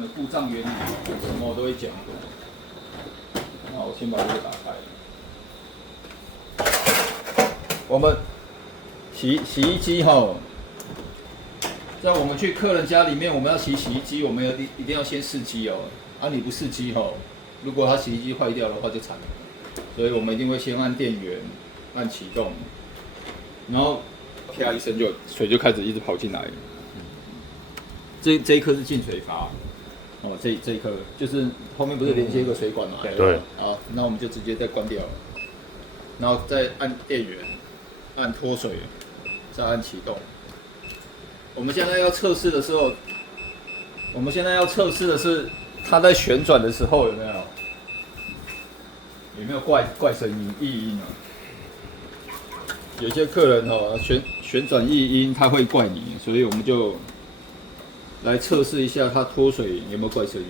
的故障原理，什么我都会讲。那我先把这个打开。我们洗衣机哈，在我们去客人家里面，我们要洗衣机，我们一定要先试机哦。啊，你不试机哈，如果它洗衣机坏掉的话就惨了。所以我们一定会先按电源，按启动，然后啪一声水就开始一直跑进来。这一颗是进水阀。哦，这一颗就是后面不是连接一个水管嘛？对。好，那我们就直接再关掉了，然后再按电源，按脱水，再按启动。我们现在要测试的时候，是它在旋转的时候有没有怪声音、异音啊？有些客人哦旋转异音，他会怪你，所以我们就来测试一下它脱水有没有怪声音。